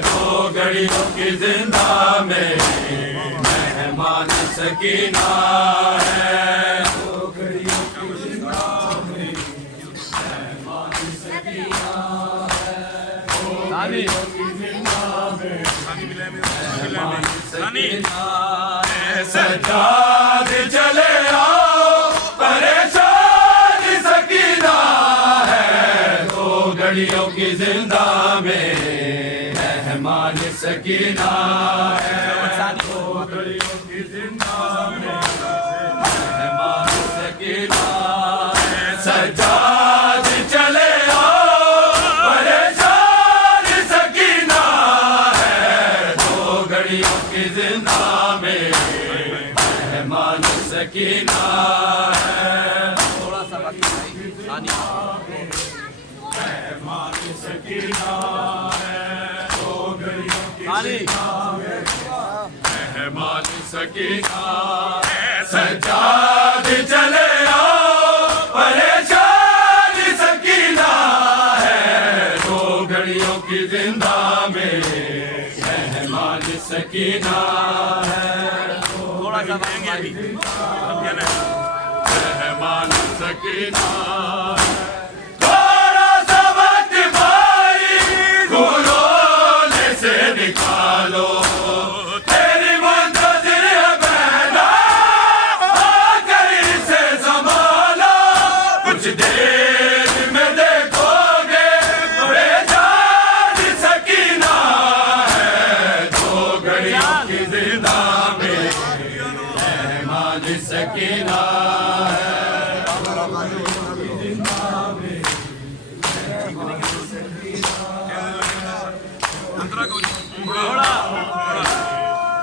दो घड़ियों की जिंदा में मेहमान सकीना है। दो घड़ियों की जिंदा में मेहमान सकीना है। दो घड़ियों की जिंदा में मेहमान सकीना है। सज्जाद चले आओ परेशान सकीना है। दो घड़ियों की जिंदा में मेहमान सकीना है। दो घड़ियों की जिंदा में मेहमान सकीना है। सज्जाद चले आओ परेशान सकीना है। दो घड़ियों की जिंदा में मेहमान सकीना है। थोड़ा सा मेहमान सकीना है। दो घड़ियों की जिंदा में मेहमान सकीना है। सज्जाद चले आओ परेशान सकीना है। दो घड़ियों की जिंदा में मेहमान सकीना है। थोड़ा सा मेहमान सकीना है। निकालो तेरी मुंतज़िर है बहना आकर इसे संभालो। कुछ देर में देखोगे बेजान सकीना है। दो घड़ियों की जिंदा में मेहमान सकीना है।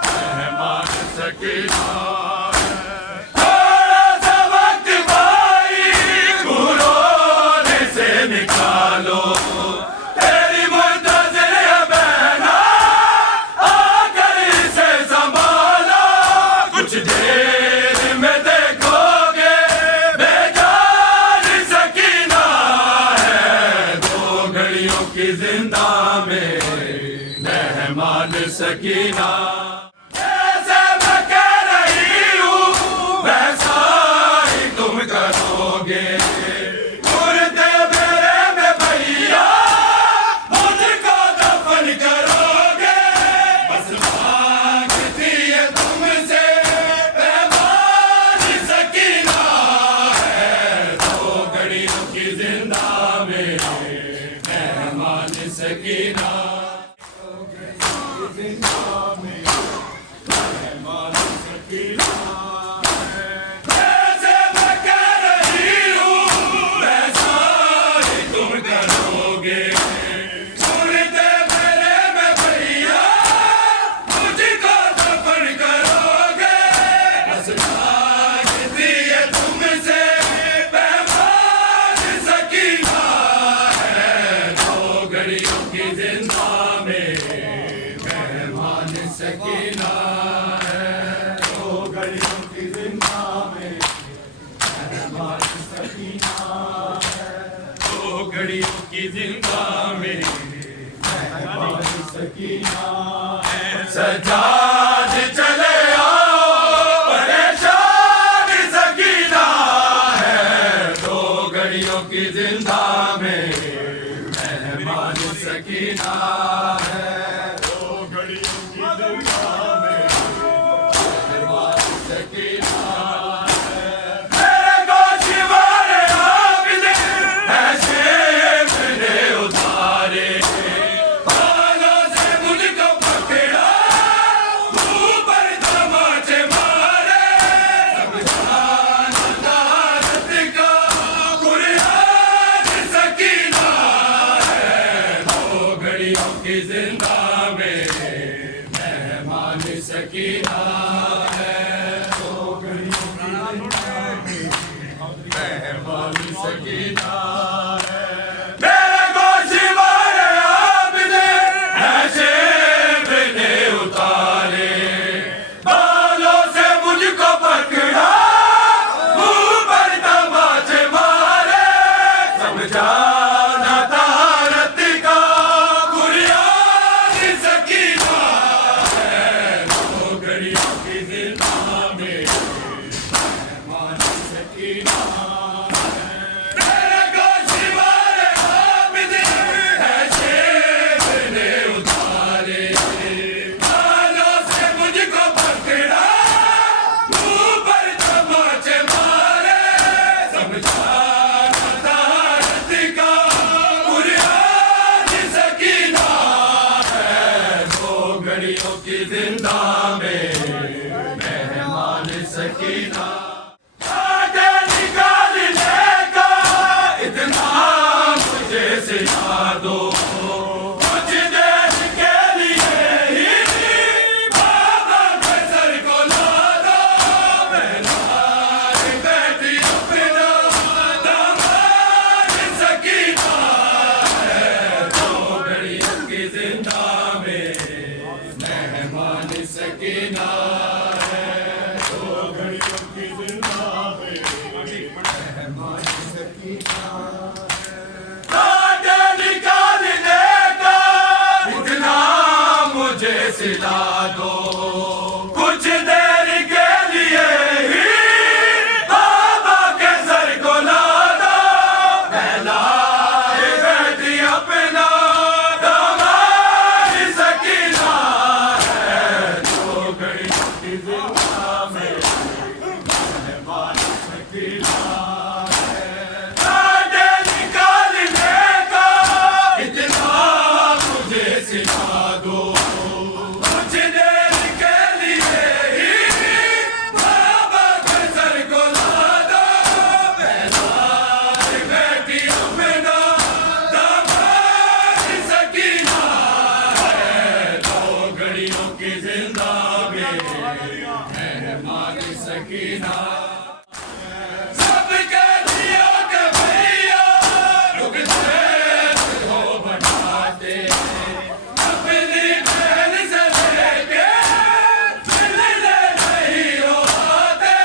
मेहमान सकीना है। थोड़ा सा वक्त भाई घुरोने से निकालो तेरी मुंतज़िर है बहना आकर इसे संभालो। कुछ देर में देखोगे बेजान सकीना है। दो घड़ियों की जिंदा में मेहमान सकीना। जैसे मैं कह रही हूँ वैसा ही तुम करोगे। मुर्दे मेरे में भैया मुझको दफन करोगे। बस मांगती है तुमसे मेहमान सकीना है। दो घड़ियों की जिंदा में मेहमान सकीना। जिंदा में मेहमान सकीना है। जैसे मैं कह रही हूँ वैसा ही तुम करोगे। मुर्दे मेरे में भैया मुझको दफन करोगे। बस मांगती है तुमसे मेहमान सकीना है। दो घड़ियों की जिंदा में मेहमान सकीना है। दो घड़ियों की जिंदा में मेहमान सकीना है। दो घड़ियों की जिंदा में मेहमान सकीना है। सज्जाद चले आओ परेशान सकीना है। दो घड़ियों की जिंदा में मेहमान सकीना है। की जिंदा में मेहमान सकीना है। दो घड़ियों की जिंदा में मेहमान सकीना है। मेरे गोशी वाले आबिदे ऐसे मैंने उतारे। बालों से मुझको पकड़ा मुंह पर तमाचे मारे। समझाना था रत का की जिंदा में मेहमान सकीना आगे निकाल लेगा इतना मुझे सिला दो कुछ देर के लिए ही बाबा के सर को ला दो मेहमान बेटी अपना दामाद सकीना है दो घड़ियों की जिंदा में मेहमान सकीना है दो घड़ियों की जिंदा में मेहमान सकीना आगे निकाल देगा इतना मुझे सिला दो कुछ देर के लिए ही बाबा के सर को ला दो पहलाए बेटी अपना दामाद सकीना है दो घड़ियों की जिंदा में मेहमान सकीना आगे निकाल देगा इतना मुझे सिला दो कुछ देर के लिए ही बाबा के सर को ला दो पहलाए बेटी अपना दामाद सकीना है दो घड़ियों की जिंदा में मेहमान सकीना सबके दिया के भैया रुकते हो बढ़ाते अपनी बहन से लेके मिलने नहीं हो आते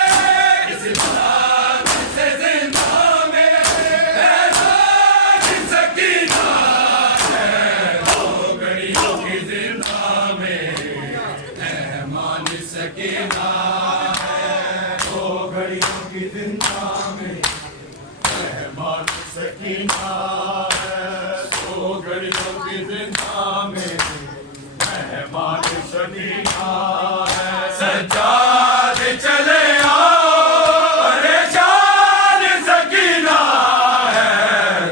इस बात से जिंदा में मेहमान सकीना है दो घड़ियों की जिंदा में मेहमान सकीना है दो घड़ियों की जिंदा में मेहमान सकीना है दो घड़ियों की जिंदा में मेहमान सकीना है सज्जाद चले आओ परेशान सकीना है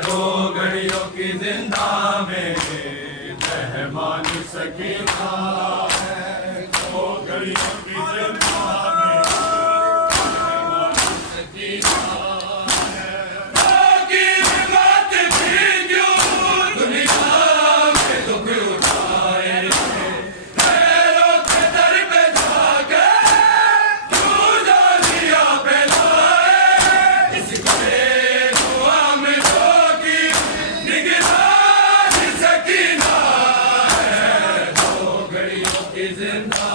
दो घड़ियों की जिंदा में मेहमान सकीना है दो घड़ियों की जिंदा में मेहमान सकीना है बाकी बात भी क्यों दुनिया में दुख उठाए पैरों के दर पे जाके क्यों जालियां फैलाए इसके दुआ में की निगरानी सकीना है दो घड़ियों की जिंदा